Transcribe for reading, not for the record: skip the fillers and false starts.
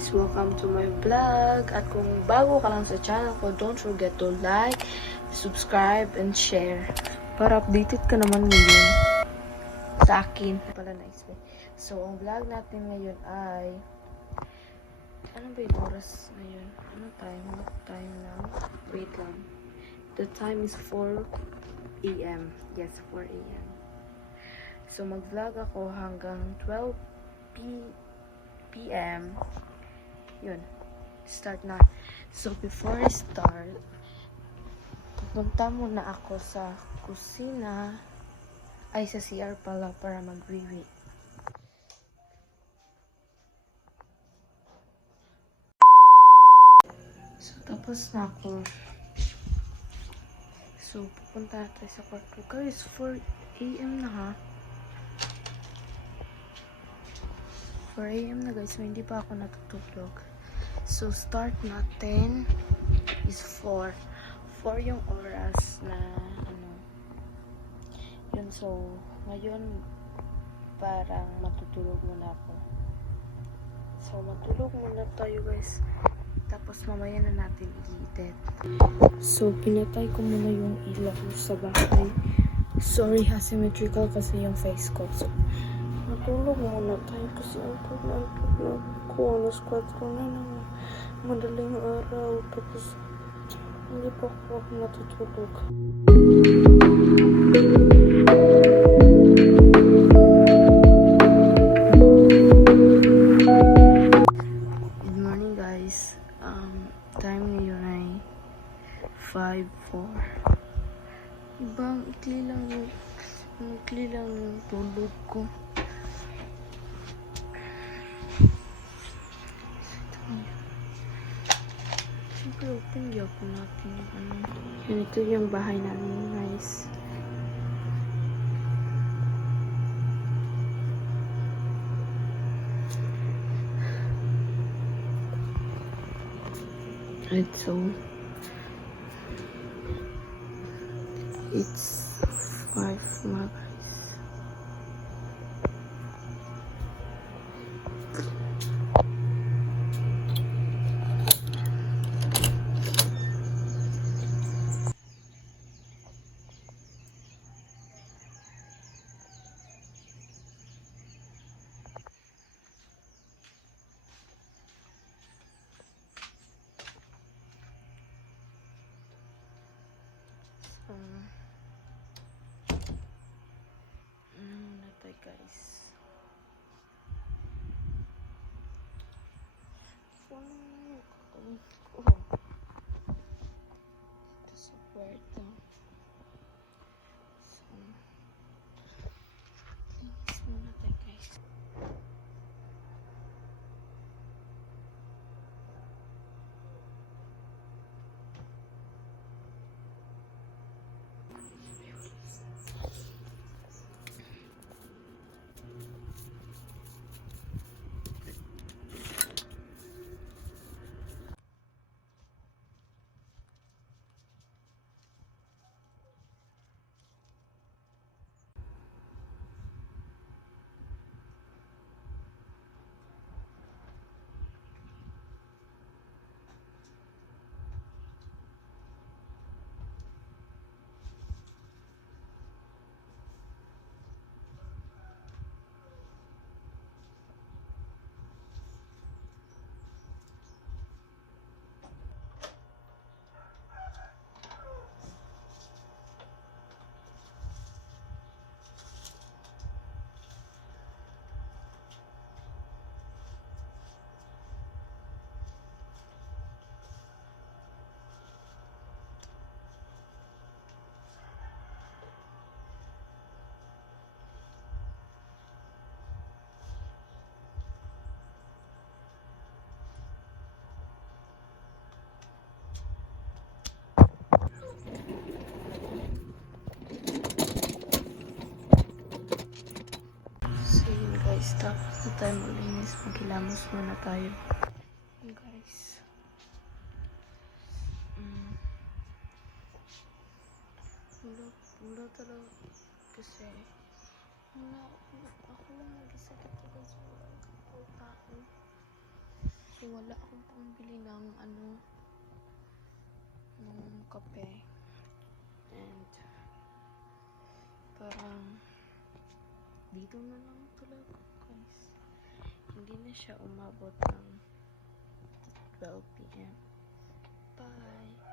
guys! Welcome to my vlog. At kung bago ka lang sa channel ko, don't forget to like, subscribe, and share. Para updated ka naman ngayon sa akin. Pala na-explain. So, ang vlog natin ngayon ay... Ano ba yung oras ngayon? Ano time? What time now? Wait lang. The time is 4 a.m. Yes, 4 a.m. So, mag-vlog ako hanggang 12 p.m. Yun. Start na. So, before I start, pupunta muna ako sa kusina. Ay, sa CR pala para mag-reweigh. So, tapos na ako. So, pupunta tayo sa kwarto. Guys, 4 a.m. na ha. 4 a.m. na guys. So, hindi pa ako natutulog. So, start natin is 4. 4 yung oras na ano. Yun, so, ngayon parang matutulog muna ako. So, matulog muna tayo guys. Tapos, mamaya na natin i-edit. So, pinatay ko muna yung ilaw sa bahay. Sorry, asymmetrical kasi yung face ko. So, matulog muna tayo kasi antog na ako. Alas 4 na ng madaling araw. Tapos, hindi pa ako natutulog. Good morning guys. Time ngayon ay 5:04. Ibang ikli lang yung tulog ko. Siyempre, open gyapon natin yung ano. Yan, ito yung bahay namin, guys. It's 5 mga guys. Natay guys. Ito sa kwarto. So, linis muna tayo guys. Guys, tapos na tayo maglinis. Maghilamos muna tayo. Guys. Wala talaga. Kasi, ako lang nag-isa dito guys. Wala ako. So, wala akong pambili ng ng kape. And parang dito na lang tulog guys. Hindi na siya umabot ng 12 p.m. Bye!